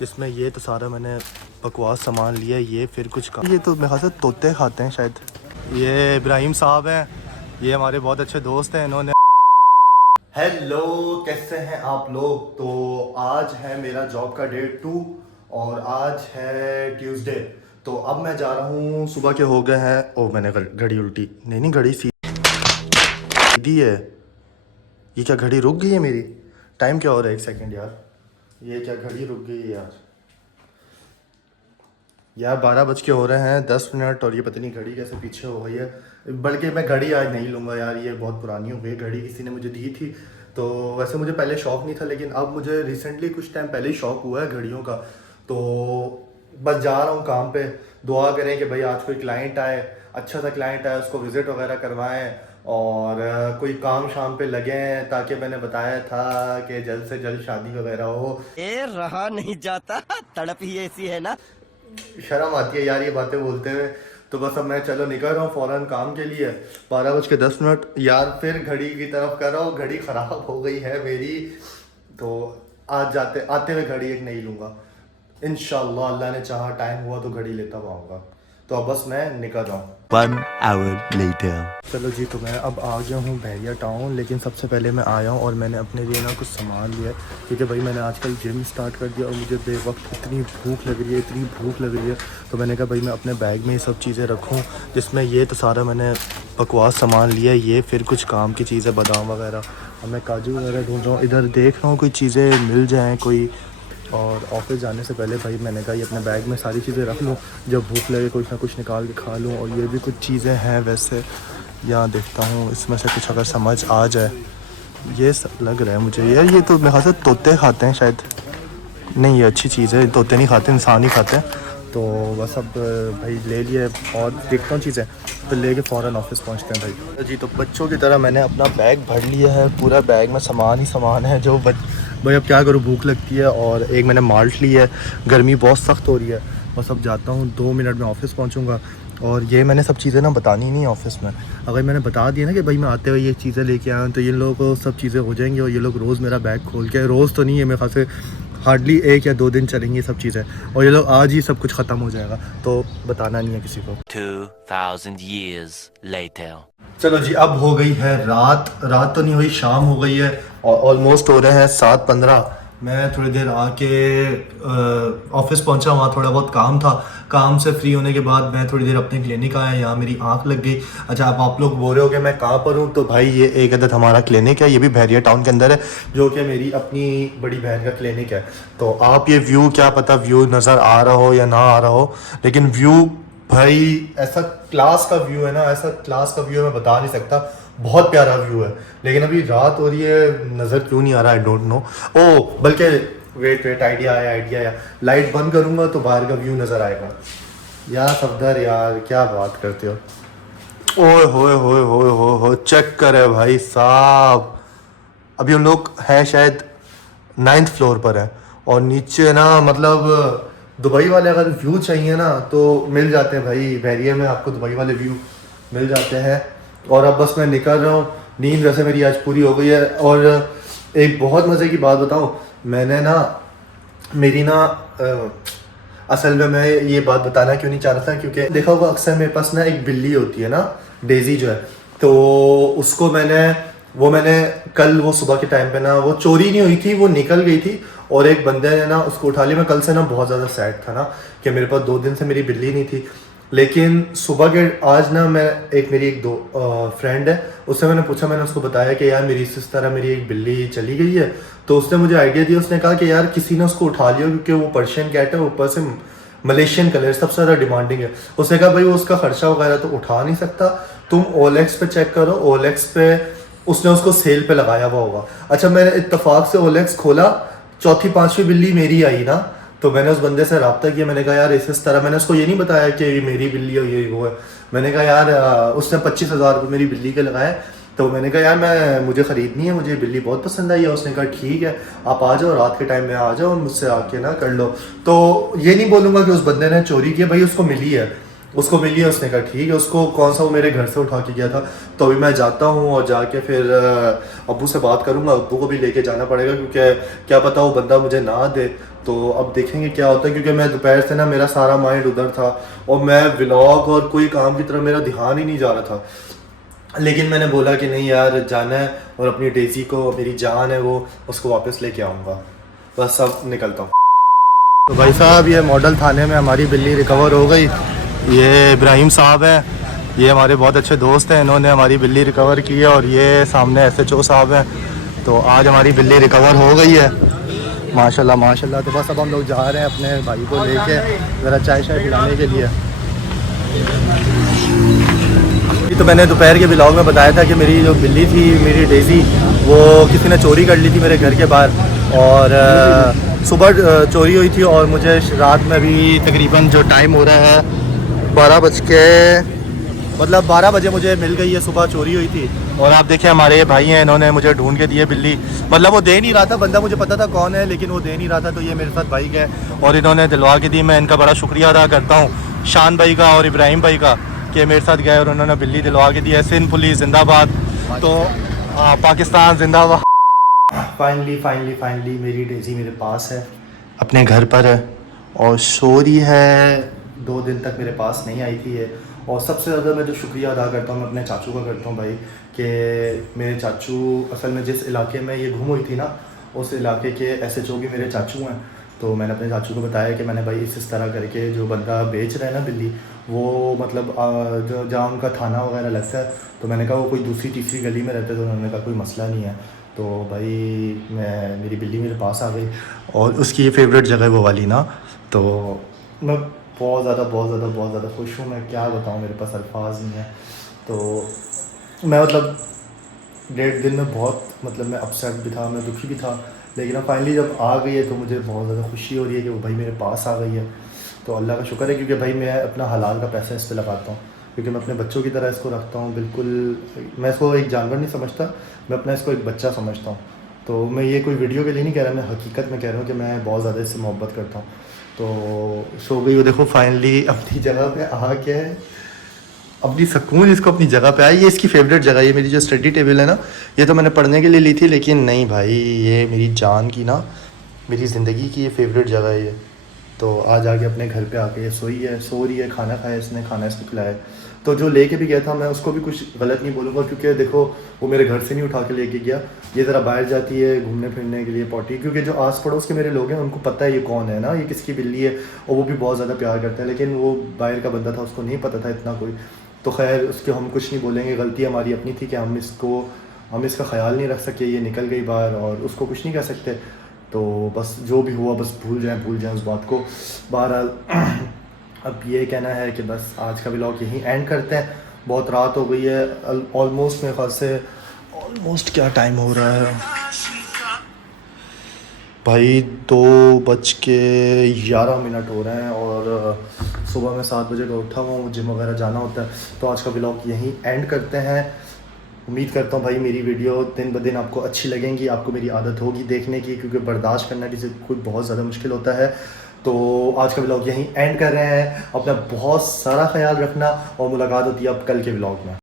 जिसमें ये तो सारा मैंने बकवास सामान लिया। ये फिर कुछ का ये तो मेरे ख्याल से तोते खाते हैं शायद। ये इब्राहिम साहब हैं, ये हमारे बहुत अच्छे दोस्त हैं। इन्होंने हेलो, कैसे हैं आप लोग। तो आज है मेरा जॉब का डे 2 और आज है ट्यूसडे। तो अब मैं जा रहा हूँ, सुबह के हो गए हैं। ओ मैंने घड़ी उल्टी नहीं, घड़ी सीधी है। ये क्या घड़ी रुक गई है मेरी? टाइम क्या हो रहा है? 1 सेकंड यार, ये क्या घड़ी रुक गई है यार 12 बज के हो रहे हैं 10 मिनट और ये पता नहीं घड़ी कैसे पीछे हो गई है। बल्कि मैं घड़ी आज नहीं लूँगा यार, ये बहुत पुरानी हो गई घड़ी, किसी ने मुझे दी थी। तो वैसे मुझे पहले शौक़ नहीं था, लेकिन अब मुझे रिसेंटली कुछ टाइम पहले ही शौक़ हुआ है घड़ियों का। तो बस जा रहा हूँ काम पे। दुआ करें कि भाई आज कोई क्लाइंट आए, अच्छा सा क्लाइंट आए, उसको विज़िट वगैरह करवाएं और कोई काम शाम पे लगे, ताकि मैंने बताया था कि जल्द से जल्द शादी वगैरह हो। ए रहा नहीं जाता, तड़प ही ऐसी है ना। शर्म आती है यार ये बातें बोलते हुए। तो बस अब मैं चलो निकल रहा हूँ फ़ौरन काम के लिए। 12:10 यार, फिर घड़ी की तरफ कर रहा हूँ। घड़ी ख़राब हो गई है मेरी, तो आज आते हुए घड़ी एक नहीं लूँगा इंशाल्लाह। अल्लाह ने चाहा टाइम हुआ तो घड़ी लेता आऊँगा। तो अब बस मैं निकल रहा हूँ। 1 hour later. चलो जी, तो मैं अब आ गया हूँ बहरिया टाउन। लेकिन सबसे पहले मैं आया हूँ और मैंने अपने लिए ना कुछ सामान लिया है, क्योंकि भाई मैंने आजकल जिम स्टार्ट कर दिया और मुझे बेवक्त इतनी भूख लग रही है, इतनी भूख लग रही है। तो मैंने कहा भाई मैं अपने बैग में ये सब चीज़ें रखूँ, जिसमें ये तो सारा मैंने बकवास सामान लिया है। ये फिर कुछ काम की चीज़ें, बादाम वगैरह। अब मैं काजू वगैरह ढूंढ रहा हूँ, इधर देख रहा हूँ कोई चीज़ें मिल जाएँ कोई। और ऑफिस जाने से पहले भाई मैंने कहा ये अपने बैग में सारी चीज़ें रख लूँ, जब भूख लगे कुछ ना कुछ निकाल के खा लूँ। और ये भी कुछ चीज़ें हैं वैसे, यहाँ देखता हूँ इसमें से कुछ अगर समझ आ जाए। ये सब लग रहा है मुझे यार, ये तो मेरे ख्याल से तोते खाते हैं शायद। नहीं, ये अच्छी चीज़ है, तोते नहीं खाते, इंसान ही खाते हैं। तो बस अब भाई ले लिए और देखता हूँ चीज़ें, तो लेके फ़ौरन ऑफिस पहुँचते हैं भाई जी। तो बच्चों की तरह मैंने अपना बैग भर लिया है, पूरा बैग में सामान ही सामान है जो भाई अब क्या करूँ, भूख लगती है। और एक मैंने माल्ट ली है, गर्मी बहुत सख्त हो रही है। बस अब जाता हूँ, 2 मिनट में ऑफिस पहुँचूँगा। और ये मैंने सब चीज़ें ना बतानी नहीं ऑफिस में। अगर मैंने बता दिया ना कि भाई मैं आते हुए ये चीज़ें लेके आया हूँ, तो ये लोगों को सब चीज़ें हो जाएंगी और ये लोग रोज़ मेरा बैग खोल के, रोज़ तो नहीं है मेरे ख्याल से हार्डली 1 या 2 दिन चलेंगी सब चीज़ें, और ये लोग आज ही सब कुछ ख़त्म हो जाएगा। तो बताना नहीं है किसी को। 2000 years later. चलो जी, अब हो गई है रात तो नहीं हुई, शाम हो गई है और ऑलमोस्ट हो रहे हैं 7:15। मैं थोड़ी देर आके ऑफिस पहुंचा, वहाँ थोड़ा बहुत काम था। काम से फ्री होने के बाद मैं थोड़ी देर अपने क्लिनिक आया, यहाँ मेरी आंख लग गई। अच्छा, अब आप लोग बोल रहे हो कि मैं कहाँ पर हूँ, तो भाई ये एक अदद हमारा क्लिनिक है, ये भी बहरिया टाउन के अंदर है, जो कि मेरी अपनी बड़ी बहन का क्लिनिक है। तो आप ये व्यू, क्या पता व्यू नज़र आ रहा हो या ना आ रहा हो, लेकिन व्यू भाई ऐसा क्लास का व्यू है ना, ऐसा क्लास का व्यू है, मैं बता नहीं सकता। बहुत प्यारा व्यू है। लेकिन अभी रात हो रही है, नज़र क्यों नहीं आ रहा, आई डोंट नो। ओ बल्कि वेट आइडिया आया, लाइट बंद करूँगा तो बाहर का व्यू नज़र आएगा। यार सफदर यार, क्या बात करते हो। ओए होए होए होए होए हो, चेक करे भाई साहब। अभी हम लोग हैं शायद 9th फ्लोर पर है, और नीचे ना मतलब दुबई वाले अगर व्यू चाहिए ना तो मिल जाते हैं भाई, बहरिया में आपको दुबई वाले व्यू मिल जाते हैं। और अब बस मैं निकल रहा हूँ, नींद वैसे मेरी आज पूरी हो गई है। और एक बहुत मज़े की बात बताऊँ, मैंने ना मेरी ना असल में मैं ये बात बताना क्यों नहीं चाह रहा था, क्योंकि देखा होगा अक्सर मेरे पास ना एक बिल्ली होती है ना, डेजी जो है। तो उसको मैंने कल, वो सुबह के टाइम पे ना, वो चोरी नहीं हुई थी, वो निकल गई थी और एक बंदे ने ना उसको उठा लिया। मैं कल से ना बहुत ज़्यादा सैड था ना कि मेरे पास 2 दिन से मेरी बिल्ली नहीं थी। लेकिन सुबह के आज ना मेरी एक दो फ्रेंड है, उससे मैंने पूछा, मैंने उसको बताया कि यार मेरी इस तरह मेरी एक बिल्ली चली गई है। तो उसने मुझे आइडिया दिया, उसने कहा कि यार किसी ने उसको उठा लिया, क्योंकि वो पर्शियन कैट है, ऊपर से मलेशियन कलर, सबसे ज़्यादा डिमांडिंग है। उसने कहा भाई वो उसका खर्चा वगैरह तो उठा नहीं सकता, तुम OLX पे चेक करो, OLX पे उसने उसको सेल पे लगाया हुआ होगा। अच्छा, मैंने इत्तेफाक से OLX खोला, 4थी 5वीं बिल्ली मेरी आई ना। तो मैंने उस बंदे से रब्ता किया, मैंने कहा यार इस तरह, मैंने उसको ये नहीं बताया कि ये मेरी बिल्ली है, ये वो है। मैंने कहा यार उसने 25,000 रुपये मेरी बिल्ली के लगाए। तो मैंने कहा यार मुझे ख़रीदनी है, मुझे बिल्ली बहुत पसंद आई है। उसने कहा ठीक है, आप आ जाओ, रात के टाइम में आ जाओ, मुझसे आके ना कर लो। तो ये नहीं बोलूँगा कि उस बंदे ने चोरी की, भाई उसको मिली है, उसको मिली है, उसने कहा ठीक है। उसको कौन सा वो मेरे घर से उठा के गया था। तो अभी मैं जाता हूँ और जाके फिर अब्बू से बात करूँगा, अब्बू को भी लेके जाना पड़ेगा क्योंकि क्या पता वो बंदा मुझे ना दे। तो अब देखेंगे क्या होता है, क्योंकि मैं दोपहर से ना मेरा सारा माइंड उधर था और मैं व्लॉग और कोई काम की तरफ मेरा ध्यान ही नहीं जा रहा था। लेकिन मैंने बोला कि नहीं यार, जाना है और अपनी डेज़ी को, मेरी जान है वो, उसको वापस लेके आऊँगा। बस अब निकलता हूँ। तो भाई साहब, ये मॉडल थाने में हमारी बिल्ली रिकवर हो गई। ये इब्राहिम साहब हैं, ये हमारे बहुत अच्छे दोस्त हैं, इन्होंने हमारी बिल्ली रिकवर की है। और ये सामने SHO साहब हैं। तो आज हमारी बिल्ली रिकवर हो गई है, माशाल्लाह माशाल्लाह। तो बस अब हम लोग जा रहे हैं अपने भाई को लेके ज़रा चाय शाय पिलाने के लिए। तो मैंने दोपहर के व्लॉग में बताया था कि मेरी जो बिल्ली थी, मेरी डेज़ी, वो किसी ने चोरी कर ली थी मेरे घर के बाहर। और सुबह चोरी हुई थी और मुझे रात में भी तकरीबन जो टाइम हो रहा है 12 बजे मुझे मिल गई है। सुबह चोरी हुई थी और आप देखिए हमारे ये भाई हैं, इन्होंने मुझे ढूंढ के दिए बिल्ली। मतलब वो दे नहीं रहा था, बंदा मुझे पता था कौन है, लेकिन वो दे नहीं रहा था। तो ये मेरे साथ भाई गए और इन्होंने दिलवा के दी। मैं इनका बड़ा शुक्रिया अदा करता हूँ, शान भाई का और इब्राहिम भाई का, कि मेरे साथ गए और उन्होंने बिल्ली दिलवा के दी है। सिंध पुलिस जिंदाबाद। तो पाकिस्तान जिंदाबाद। फाइनली मेरी डेज़ी मेरे पास है, अपने घर पर है और सो रही है। 2 दिन तक मेरे पास नहीं आई थी ये। और सबसे ज़्यादा मैं जो शुक्रिया अदा करता हूँ, मैं अपने चाचू का करता हूँ भाई, कि मेरे चाचू असल में जिस इलाके में ये गुम हुई थी ना, उस इलाके के SHO भी मेरे चाचू हैं। तो मैंने अपने चाचू को बताया कि मैंने भाई इस तरह करके जो बंदा बेच रहा है ना बिल्ली, वो मतलब जो जहाँ उनका थाना वगैरह लगता है, तो मैंने कहा वो कोई दूसरी तीसरी गली में रहते। तो उन्होंने कहा कोई मसला नहीं है। तो भाई मेरी बिल्ली मेरे पास आ गई और उसकी ये फेवरेट जगह वो वाली ना। तो मैं बहुत ज़्यादा खुश हूँ। मैं क्या बताऊँ, मेरे पास अल्फाज नहीं है। तो मैं मतलब 1.5 दिन में बहुत मतलब मैं अपसेट भी था, मैं दुखी भी था। लेकिन अब फाइनली जब आ गई है तो मुझे बहुत ज़्यादा खुशी हो रही है कि वो भाई मेरे पास आ गई है। तो अल्लाह का शुक्र है, क्योंकि भाई मैं अपना हलाल का पैसा इस पर लगाता हूँ, क्योंकि मैं अपने बच्चों की तरह इसको रखता हूँ। बिल्कुल मैं इसको एक जानवर नहीं समझता, मैं अपना इसको एक बच्चा समझता हूँ। तो मैं ये कोई वीडियो के लिए नहीं कह रहा, मैं हकीकत में कह रहा हूँ कि मैं बहुत ज़्यादा इससे मोहब्बत करता हूँ। तो सो गई वो, देखो फाइनली अपनी जगह पे आ के, अपनी सुकून इसको अपनी जगह पे आई। ये इसकी फेवरेट जगह, ये मेरी जो स्टडी टेबल है ना, ये तो मैंने पढ़ने के लिए ली थी, लेकिन नहीं भाई, ये मेरी जान की ना, मेरी ज़िंदगी की ये फेवरेट जगह है ये। तो आज आके अपने घर पे आके ये सोई है, सो रही है, खाना खाया इसने, खाना इसको खिलाया। तो जो लेके भी गया था, मैं उसको भी कुछ गलत नहीं बोलूँगा, क्योंकि देखो वो मेरे घर से नहीं उठा के लेके गया। ये ज़रा बाहर जाती है घूमने फिरने के लिए पॉटी, क्योंकि जो आस पड़ोस के मेरे लोग हैं उनको पता है ये कौन है ना, ये किसकी बिल्ली है, और वो भी बहुत ज़्यादा प्यार करते हैं। लेकिन वो बाहर का बंदा था, उसको नहीं पता था इतना कोई। तो खैर उसके हम कुछ नहीं बोलेंगे, गलती हमारी अपनी थी कि हम इसका ख्याल नहीं रख सके, ये निकल गई बाहर और उसको कुछ नहीं कह सकते। तो बस जो भी हुआ बस भूल जाएं उस बात को। बहरहाल अब ये कहना है कि बस आज का व्लॉग यहीं एंड करते हैं। बहुत रात हो गई है, ऑलमोस्ट मेरे ख्याल से ऑलमोस्ट क्या टाइम हो रहा है भाई, 2:11 हो रहे हैं और सुबह मैं 7 बजे का उठा हुआ हूँ, जिम वगैरह जाना होता है। तो आज का व्लॉग यहीं एंड करते हैं। उम्मीद करता हूँ भाई मेरी वीडियो दिन ब दिन आपको अच्छी लगेंगी, आपको मेरी आदत होगी देखने की, क्योंकि बर्दाश्त करना किसी को बहुत ज़्यादा मुश्किल होता है। तो आज का व्लॉग यहीं एंड कर रहे हैं। अपना बहुत सारा ख्याल रखना और मुलाकात होती है अब कल के व्लॉग में।